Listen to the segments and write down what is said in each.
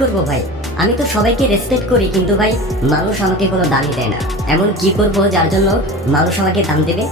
করব ভাই, আমি তো সবাইকে রেসপেক্ট করি, কিন্তু ভাই মানুষ আমাকে কোনো দামই দেয় না। এমন কি করব যার জন্য মানুষ আমাকে দাম দেবে?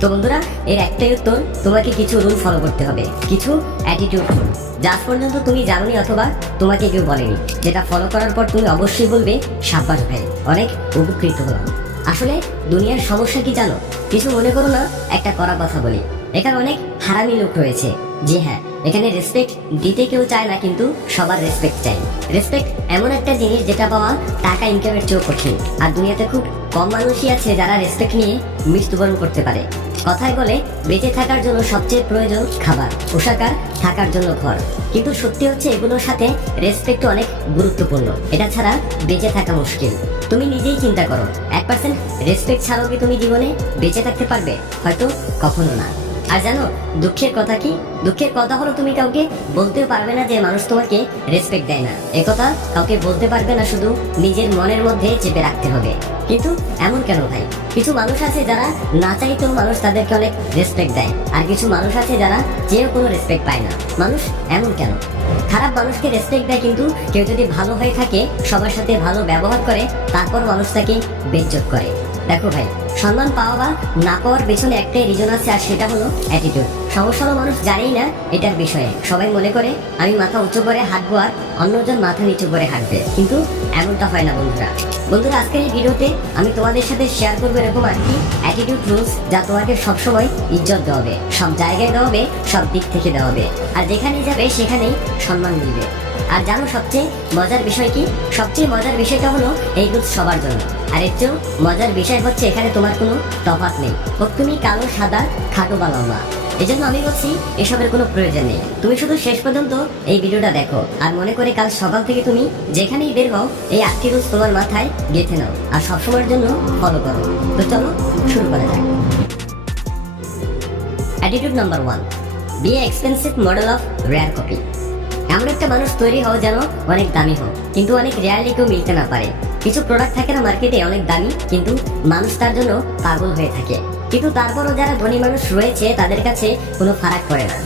তো বন্ধুরা, এর একটাই উত্তর, তোমাকে কিছু রুল ফলো করতে হবে, কিছু অ্যাটিটিউড রুল, যা আজ পর্যন্ত তুমি জানোনি অথবা তোমাকে কেউ বলেনি, যেটা ফলো করার পর তুমি অবশ্যই বলবে সাব্বাস ভাই, অনেক উপকৃত হলাম। আসলে দুনিয়ার সমস্যা কি জানো? কিছু মনে করো না, একটা কড়া কথা বলি, এখানে অনেক হারামি লোক রয়েছে। জি হ্যাঁ, এখানে রেসপেক্ট দিতে কেউ চায় না, কিন্তু সবার রেসপেক্ট চাই। রেসপেক্ট এমন একটা জিনিস যেটা পাওয়া টাকা ইনকামের চেয়েও কঠিন। আর দুনিয়াতে খুব কম মানুষই আছে যারা রেসপেক্ট নিয়ে মৃত্যুবরণ করতে পারে। কথায় বলে বেঁচে থাকার জন্য সবচেয়ে প্রয়োজন খাবার, পোশাক আর থাকার জন্য ঘর। কিন্তু সত্যি হচ্ছে এগুলোর সাথে রেসপেক্ট অনেক গুরুত্বপূর্ণ। এটা ছাড়া বেঁচে থাকা মুশকিল। তুমি নিজেই চিন্তা করো, 1% রেসপেক্ট ছাড়াও কি তুমি জীবনে বেঁচে থাকতে পারবে? হয়তো কখনো না। আর জানো দুঃখের কথা কি? দুঃখের কথা হলো তুমি কাউকে বলতেও পারবে না যে মানুষ তোমাকে রেসপেক্ট দেয় না। একথা কাউকে বলতে পারবে না, শুধু নিজের মনের মধ্যে চেপে রাখতে হবে। কিন্তু এমন কেন ভাই? কিছু মানুষ আছে যারা না চাইতেও মানুষ তাদেরকে অনেক রেসপেক্ট দেয়, আর কিছু মানুষ আছে যারা চেয়েও কোনো রেসপেক্ট পায় না। মানুষ এমন কেন? খারাপ মানুষকে রেসপেক্ট দেয়, কিন্তু কেউ যদি ভালো হয়ে থাকে, সবার সাথে ভালো ব্যবহার করে, তারপর মানুষ তাকে বেইজ্জত করে। দেখো ভাই, সম্মান পাওয়া বা না পাওয়ার পেছনে একটাই রিজন আছে, আর সেটা হলো অ্যাটিটিউড। সমস্যা হলো মানুষ জানেই না এটার বিষয়ে। সবাই মনে করে আমি মাথা উঁচু করে হাঁটবো আর অন্যজন মাথা নিচু করে হাঁটবে, কিন্তু এমনটা হয় না বন্ধুরা। বন্ধুরা, আজকের এই ভিডিওতে আমি তোমাদের সাথে শেয়ার করবো এরকম আরকি অ্যাটিটিউড রুলস, যা তোমাকে সবসময় ইজ্জত দেওয়া হবে, সব জায়গায় দেওয়া হবে, সব দিক থেকে দেওয়া হবে, আর যেখানেই যাবে সেখানেই সম্মান মিলবে। আর জানো সবচেয়ে মজার বিষয় কি? সবচেয়ে মজার বিষয়টা হলো এই রুলস সবার জন্য। আর এর চেয়েও মজার বিষয় হচ্ছে এখানে তোমার কোনো তফাৎ নেই, হোক তুমি কালো, সাদা, খাটো বা লম্বা। এই জন্য আমি বলছি এসবের কোনো প্রয়োজন নেই। তুমি শুধু শেষ পর্যন্ত এই ভিডিওটা দেখো, আর মনে করে কাল সকাল থেকে তুমি যেখানেই বের হও, এই 8টি রুলস তোমার মাথায় গেঁথে নাও আর সবসময়ের জন্য ফলো করো। তো চলো শুরু করা যাক। Attitude number 1, be a expensive model of rare copy. এমন একটা মানুষ তৈরি হও যেন অনেক দামি হোক, কিন্তু অনেক রেয়ারলি কেউ মিলতে না পারে। কিছু প্রোডাক্ট থাকে না মার্কেটে অনেক দামি, কিন্তু মানুষ তার জন্য পাগল হয়ে থাকে। কিন্তু তারপরও যারা ধনী মানুষ রয়েছে তাদের কাছে কোনো ফারাক পড়ে না।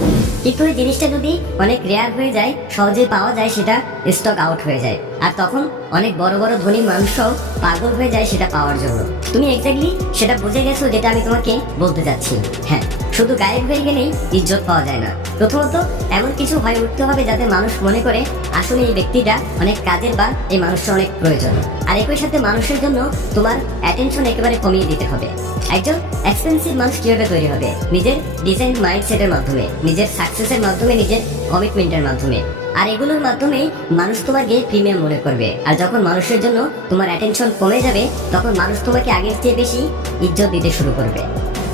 কিন্তু এই জিনিসটা যদি অনেক রেয়ার হয়ে যায়, সহজে পাওয়া যায়, সেটা স্টক আউট হয়ে যায়। আর তখন অনেক বড় বড় ধনী মানুষও পাগল হয়ে যায় সেটা পাওয়ার জন্য। তুমি এক্স্যাক্টলি সেটা বুঝে গেছো যেটা আমি তোমাকে বলতে চাচ্ছি। হ্যাঁ, শুধু গায়েব হয়ে গেলেই ইজ্জত পাওয়া যায় না। প্রথমত এমন কিছু হয়ে উঠতে হবে যাতে মানুষ মনে করে আসলে এই ব্যক্তিটা অনেক কাজের বা এই মানুষটা অনেক প্রয়োজন। আর একই সাথে মানুষের জন্য তোমার অ্যাটেনশন একেবারে কমিয়ে দিতে হবে। একজন এক্সপেন্সিভ মানুষ কিভাবে তৈরি হবে? নিজের ডিজাইন মাইন্ডসেটের মাধ্যমে, নিজের সাকসেসের মাধ্যমে, নিজের কমিটমেন্টের মাধ্যমে। আর এগুলোর মাধ্যমেই মানুষ তোমাকে প্রিমিয়াম মনে করবে। আর যখন মানুষের জন্য তোমার অ্যাটেনশন কমে যাবে, তখন মানুষ তোমাকে আগের চেয়ে বেশি ইজ্জত দিতে শুরু করবে।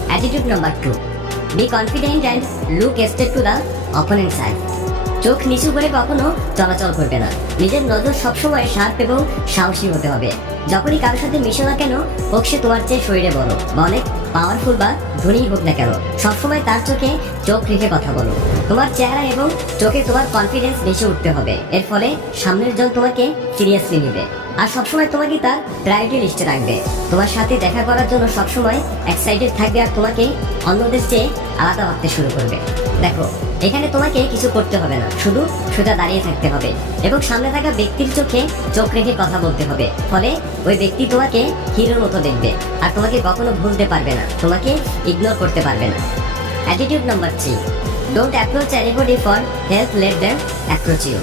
Attitude number 2, be confident and look state to the opponent side. চোখ নিচু করে কখনো চলাচল করবে না। নিজের নজর সবসময় শার্প এবং সাহসী হতে হবে। যখনই কারোর সাথে মিশো না কেন, হোক সে তোমার চেয়ে শরীরে বড় বা অনেক পাওয়ারফুল বা ধনী হোক না কেন, সবসময় তার চোখে চোখ রেখে কথা বলো। তোমার চেহারা এবং চোখে তোমার কনফিডেন্স বেশি উঠতে হবে। এর ফলে সামনের জন তোমাকে সিরিয়াসলি নেবে আর সবসময় তোমাকে তার প্রায়োরিটি লিস্টে রাখবে। তোমার সাথে দেখা করার জন্য সবসময় এক্সাইটেড থাকবে আর তোমাকে অন্যদের চেয়ে আলাদা ভাবতে শুরু করবে। দেখো, এখানে তোমাকে কিছু করতে হবে না, শুধু সোজা দাঁড়িয়ে থাকতে হবে এবং সামনে থাকা ব্যক্তির চোখে চোখ রেখে কথা বলতে হবে। ফলে ওই ব্যক্তি তোমাকে হিরোর মতো দেখবে আর তোমাকে কখনো ভুলতে পারবে না, তোমাকে ইগনোর করতে পারবে না। Attitude number 3, don't approach anybody for help, let them approach you.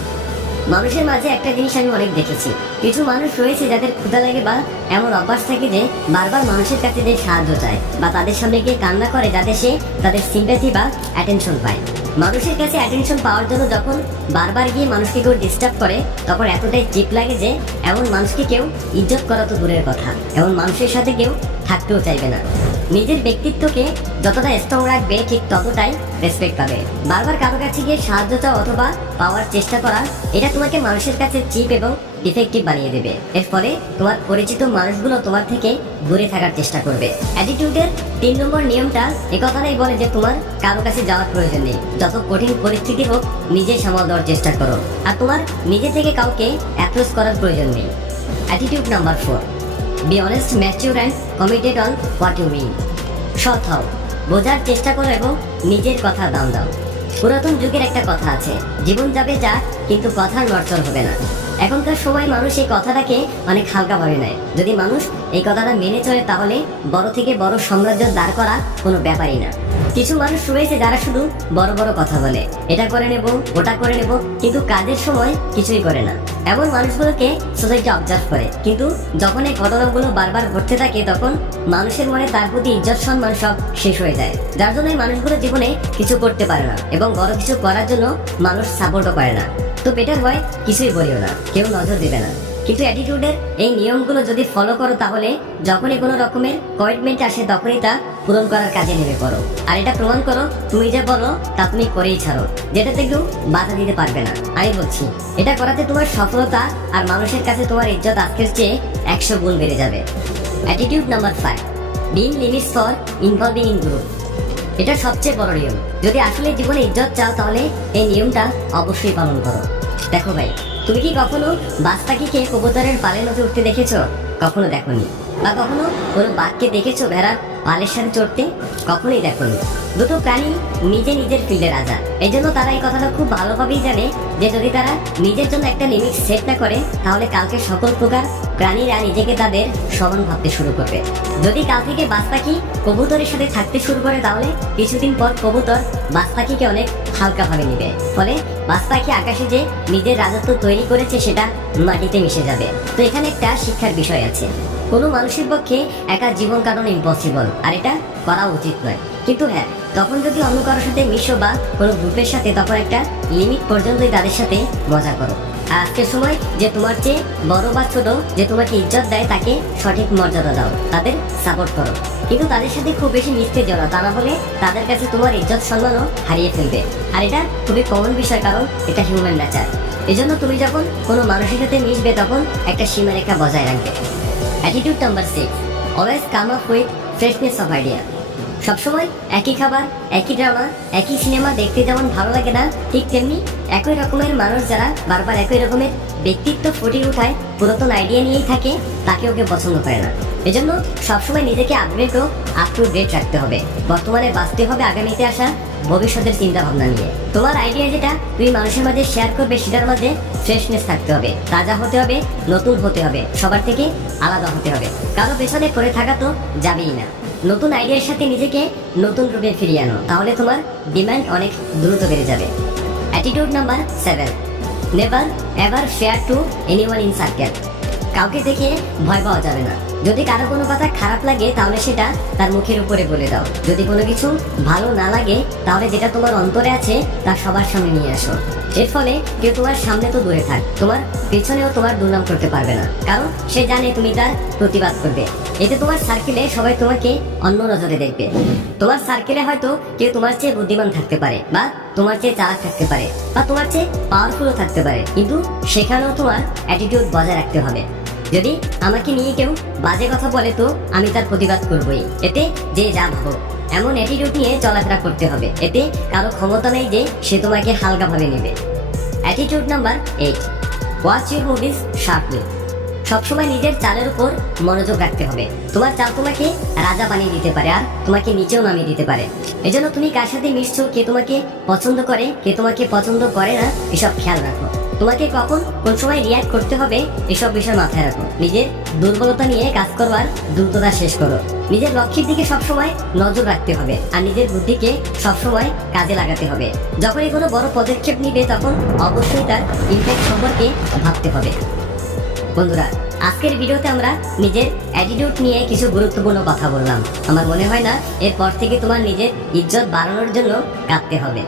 মানুষের মাঝে একটা জিনিস আমি অনেক দেখেছি, কিছু মানুষ রয়েছে যাদের ক্ষুধা লাগে বা এমন অভ্যাস থাকে যে বারবার মানুষের কাছে যে সাহায্য চায় বা তাদের সামনে গিয়ে কান্না করে যাতে সে তাদের সিম্প্যাথি বা অ্যাটেনশন পায়। মানুষের কাছে অ্যাটেনশন পাওয়ার জন্য যখন বারবার গিয়ে মানুষকে কেউ ডিস্টার্ব করে, তখন এতটাই চিপ লাগে যে এমন মানুষকে কেউ ইজ্জত করা তো দূরের কথা, এমন মানুষের সাথে কেউ থাকতেও চাইবে না। নিজের ব্যক্তিত্বকে যতটা স্ট্রং রাখবে, ঠিক ততটাই রেসপেক্ট পাবে। বারবার কারো কাছে গিয়ে সাহায্য চাও অথবা পাওয়ার চেষ্টা করা, এটা তোমাকে মানুষের কাছে চিপ এবং ডিফেক্টিভ বানিয়ে দেবে। এর ফলে তোমার পরিচিত মানুষগুলো তোমার থেকে দূরে থাকার চেষ্টা করবে। অ্যাটিটিউডের 3 নম্বর নিয়মটা একথাই বলে যে তোমার কারো কাছে যাওয়ার প্রয়োজন নেই। যত কঠিন পরিস্থিতি হোক, নিজে সামাল দেওয়ার চেষ্টা করো আর তোমার নিজে থেকে কাউকে অ্যাপ্রোচ করার প্রয়োজন নেই। Attitude number 4, be honest, mature and committed on what you mean. সৎ হও, বোঝার চেষ্টা করো এবং নিজের কথা দাম দাও। পুরাতন যুগের একটা কথা আছে, জীবন যাবে যা, কিন্তু কথার নড়চড় হবে না। এখনকার সময় মানুষ এই কথাটাকে অনেক হালকাভাবে নেয়। যদি মানুষ এই কথাটা মেনে চলে তাহলে বড় থেকে বড় সাম্রাজ্য দাঁড় করা কোনো ব্যাপারই না। কিছু মানুষ রয়েছে যারা শুধু বড় বড় কথা বলে, এটা করে নেব ওটা করে নেব, কিন্তু কাজের সময় কিছুই করে না। এমন মানুষগুলোকে সোসাইটি অবজার্ভ করে, কিন্তু যখন এই ঘটনাগুলো বারবার ঘটতে থাকে তখন মানুষের মনে তার প্রতি ইজ্জত সম্মান সব শেষ হয়ে যায়। যার জন্য এই মানুষগুলো জীবনে কিছু করতে পারে না এবং বড় কিছু করার জন্য মানুষ সাপোর্টও করে না। তো বেটার হয় কিছুই বলিও না, কেউ নজর দেবে না। কিন্তু অ্যাটিটিউডের এই নিয়মগুলো যদি ফলো করো তাহলে যখনই কোনো রকমের কমিটমেন্ট আসে তখনই তা পূরণ করার কাজে নেমে পড়ো। আর এটা প্রমাণ করো তুমি যা বলো তা তুমি করেই ছাড়ো, যেটাতে কেউ বাধা দিতে পারবে না। আমি বলছি এটা করাতে তোমার সফলতা আর মানুষের কাছে তোমার ইজ্জত আজকের চেয়ে 100 গুণ বেড়ে যাবে। Attitude number 5, being limits for involving in group. এটা সবচেয়ে বড় নিয়ম। যদি আসলে জীবনে ইজ্জত চাও তাহলে এই নিয়মটা অবশ্যই পালন করো। দেখো ভাই, তুমি কি কখনো বাজ পাখিকে কবুতরের পালের মধ্যে উঠতে দেখেছো? কখনো দেখোনি। বা কখনো কোনো বাঘকে দেখেছো ভেড়ার পালের সাথে চড়তে? কখনোই দেখোনি। দুটো প্রাণী নিজের ফিল্ডে রাজা, এই জন্য তারা এই কথাটা খুব ভালোভাবেই জানে যে যদি তারা নিজের জন্য একটা লিমিট সেট না করে তাহলে কালকে সকল প্রকার প্রাণীরা নিজেকে তাদের সমান ভাবতে শুরু করবে। যদি কাল থেকে বাজ পাখি কবুতরের সাথে থাকতে শুরু করে তাহলে কিছুদিন পর কবুতর বাজ পাখিকে অনেক হালকাভাবে নিবে, ফলে বাজ পাখি আকাশে যে নিজের রাজত্ব তৈরি করেছে সেটা মাটিতে মিশে যাবে। তো এখানে একটা শিক্ষার বিষয় আছে, কোনো মানুষের পক্ষে একা জীবন কাটানো ইম্পসিবল, আর এটা করা উচিত নয়। কিন্তু হ্যাঁ, তখন যদি অন্য কারোর সাথে মিশো বা কোনো গ্রুপের সাথে তখন একটা লিমিট পর্যন্তই তাদের সাথে মজা করো। আর আজকের সময় যে তোমার চেয়ে বড় বা ছোট যে তোমাকে ইজ্জত দেয় তাকে সঠিক মর্যাদা দাও, তাদের সাপোর্ট করো। কিন্তু তাদের সাথে খুব বেশি মিশতে যাও না, তা না হলে তাদের কাছে তোমার ইজ্জত সম্মানও হারিয়ে ফেলবে। আর এটা খুবই কমন বিষয়, কারণ এটা হিউম্যান নেচার। এই জন্য তুমি যখন কোনো মানুষের সাথে মিশবে তখন একটা সীমারেখা বজায় রাখবে। Attitude number 6, always come up with freshness of idea. সবসময় একই খাবার, একই ড্রামা, একই সিনেমা দেখতে যেমন ভালো লাগে না, ঠিক তেমনি একই রকমের মানুষ যারা বারবার একই রকমের ব্যক্তিত্ব ফুটিয়ে উঠায়, পুরাতন আইডিয়া নিয়েই থাকে, তাকে ওকে পছন্দ করে না। এজন্য সবসময় নিজেকে আপগ্রেড ও আপ টু ডেট রাখতে হবে। বর্তমানে বাঁচতে হবে আগামীতে আসা ভবিষ্যতের চিন্তা ভাবনা নিয়ে। তোমার আইডিয়া যেটা তুমি মানুষের মাঝে শেয়ার করবে সেটার মধ্যে ফ্রেশনেস থাকতে হবে, তাজা হতে হবে, নতুন হতে হবে, সবার থেকে আলাদা হতে হবে। কারো পেছনে পড়ে থাকা তো যাবেই না। নতুন আইডিয়ার সাথে নিজেকে নতুন রূপে ফিরিয়ে আনো, তাহলে তোমার ডিমান্ড অনেক দ্রুত বেড়ে যাবে। Attitude number 7, never ever share two anyone in circle. কাউকে দেখে ভয় পাওয়া যাবে না। যদি কারো কোনো কথা খারাপ লাগে তাহলে সেটা তার মুখের উপরে বলে দাও। যদি কোনো কিছু ভালো না লাগে তাহলে যেটা তোমার অন্তরে আছে তা সবার সামনে নিয়ে আসো। এর ফলে কেউ তোমার সামনে তো দূরে থাক, তোমার পেছনেও তোমার দুর্নাম করতে পারবে না, কারণ সে জানে তুমি তার প্রতিবাদ করবে। এতে তোমার সার্কেলে সবাই তোমাকে অন্য নজরে দেখবে। তোমার সার্কেলে হয়তো কেউ তোমার চেয়ে বুদ্ধিমান থাকতে পারে, বা তোমার চেয়ে চালাক থাকতে পারে, বা তোমার চেয়ে পাওয়ারফুলও থাকতে পারে, কিন্তু সেখানেও তোমার অ্যাটিটিউড বজায় রাখতে হবে। যদি আমাকে নিয়ে কেউ বাজে কথা বলে তো আমি তার প্রতিবাদ করবই, এতে যে যা ভাবো। এমন অ্যাটিটিউড নিয়ে চলাফেরা করতে হবে, এতে কারো ক্ষমতা নেই যে সে তোমাকে হালকাভাবে নেবে। Attitude number 8, watch your movies sharply. সবসময় নিজের চালের উপর মনোযোগ রাখতে হবে। তোমার চাল তোমাকে রাজা বানিয়ে দিতে পারে আর তোমাকে নিচেও নামিয়ে দিতে পারে। এজন্য তুমি কার সাথে মিশছো, কে তোমাকে পছন্দ করে, কে তোমাকে পছন্দ করে না, এসব খেয়াল রাখো। তোমাকে কখন কোন সময় রিয়াক্ট করতে হবে এসব বিষয় মাথায় রাখো। নিজের দুর্বলতা নিয়ে কাজ করবার দ্রুততা শেষ করো। নিজের লক্ষ্যের দিকে সবসময় নজর রাখতে হবে আর নিজের বুদ্ধিকে সবসময় কাজে লাগাতে হবে। যখনই কোনো বড় পদক্ষেপ নিবে তখন অবশ্যই তার ইমপ্যাক্ট সম্পর্কে ভাবতে হবে। বন্ধুরা, আজকের ভিডিওতে আমরা নিজের অ্যাটিটিউড নিয়ে কিছু গুরুত্বপূর্ণ কথা বললাম। আমার মনে হয় না এরপর থেকে তোমার নিজের ইজ্জত বাড়ানোর জন্য কাঁদতে হবে।